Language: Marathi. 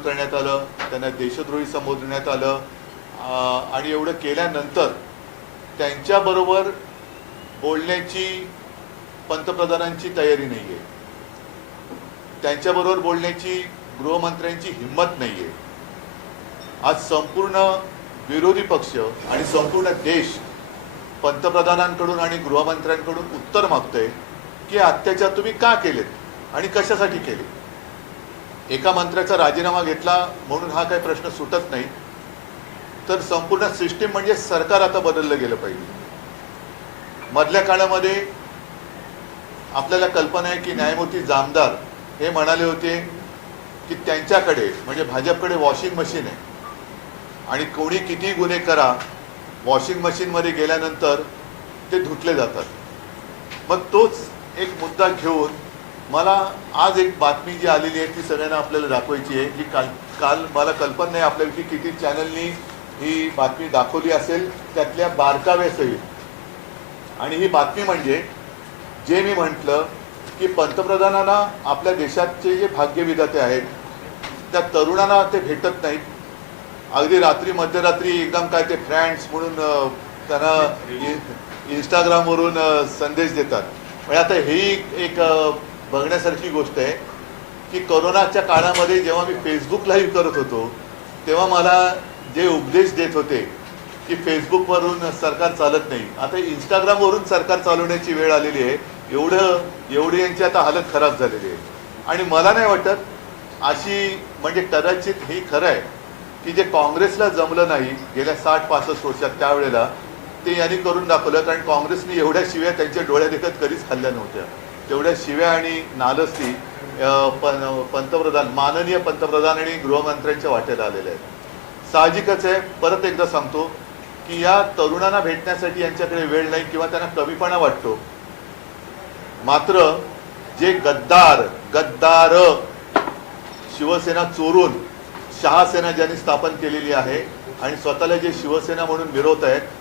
करण्यात आलं, त्यांना देशद्रोही संबोधण्यात आलं आणि एवढं केल्यानंतर त्यांच्याबरोबर बोलण्याची पंतप्रधानांची तयारी नाही आहे, त्यांच्याबरोबर बोलण्याची गृहमंत्र्यांची हिंमत नाही आहे। आज संपूर्ण विरोधी पक्ष आणि संपूर्ण देश पंतप्रधानांकडून आणि गृहमंत्र्यांकडून उत्तर मागतोय की अत्याचार तुम्ही का केलेत आणि कशासाठी केले। एका मंत्र्याचा राजीनामा घेतला म्हणून हा काही प्रश्न सुटत नाही, तर संपूर्ण सिस्टीम म्हणजे सरकार आता बदललं गेलं पाहिजे। मधल्या काळामध्ये आपल्याला कल्पना आहे की न्यायमूर्ती जामदार हे म्हणाले होते की त्यांच्याकडे म्हणजे भाजपकडे वॉशिंग मशीन आहे आणि कोणी किती गुन्हे करा, वॉशिंग मशीनमध्ये गेल्यानंतर ते धुतले जातात। मग तोच एक मुद्दा घेऊन मला आज एक बातमी जी आलेली आहे ती सगळ्यांना आपल्याला दाखवायची आहे की काल मला कल्पना नाही आपल्याला की किती चॅनलनी ही बातमी दाखवली असेल, त्यातल्या बारकाव्यासहित। आणि ही बातमी म्हणजे जे मी म्हटलं की पंतप्रधानांना आपल्या देशाचे जे भाग्यविधाते आहेत त्या तरुणांना ते भेटत नाहीत। अगदी रात्री मध्यरात्री एकदम काय ते फ्रेंड्स म्हणून त्यांना इंस्टाग्रामवरून संदेश देतात। म्हणजे आता ही एक बघण्यासारखी गोष्ट आहे की कोरोनाच्या काळामध्ये जेव्हा मी फेसबुक लाईव्ह करत होतो तेव्हा मला जे उपदेश देत होते की फेसबुकवरून सरकार चालत नाही, आता इंस्टाग्रामवरून सरकार चालवण्याची वेळ आलेली आहे। एवढी यांची आता हालत खराब झालेली आहे। आणि मला नाही वाटत अशी म्हणजे कदाचित ही खरं आहे की जे काँग्रेसला जमलं नाही गेल्या 60-65 वर्षात त्यावेळेला ते यांनी करून दाखवलं, कारण काँग्रेसने एवढ्या शिव्या त्यांच्या डोळ्यादेखत कधीच खाल्ल्या नव्हत्या। तेवढ्या शिव्या आणि नालस्ती पंतप्रधान माननीय पंतप्रधान आणि गृहमंत्र्यांच्या वाटेला आलेल्या आहेत। साहजिकच आहे, परत एकदा सांगतो की या तरुणांना भेटण्यासाठी यांच्याकडे वेळ नाही किंवा त्यांना कमीपणा वाटतो। मात्र जे गद्दार शिवसेना चोरून शहासेना ज्यांनी स्थापन केलेली आहे आणि स्वतःला जे शिवसेना म्हणून मिरवत आहेत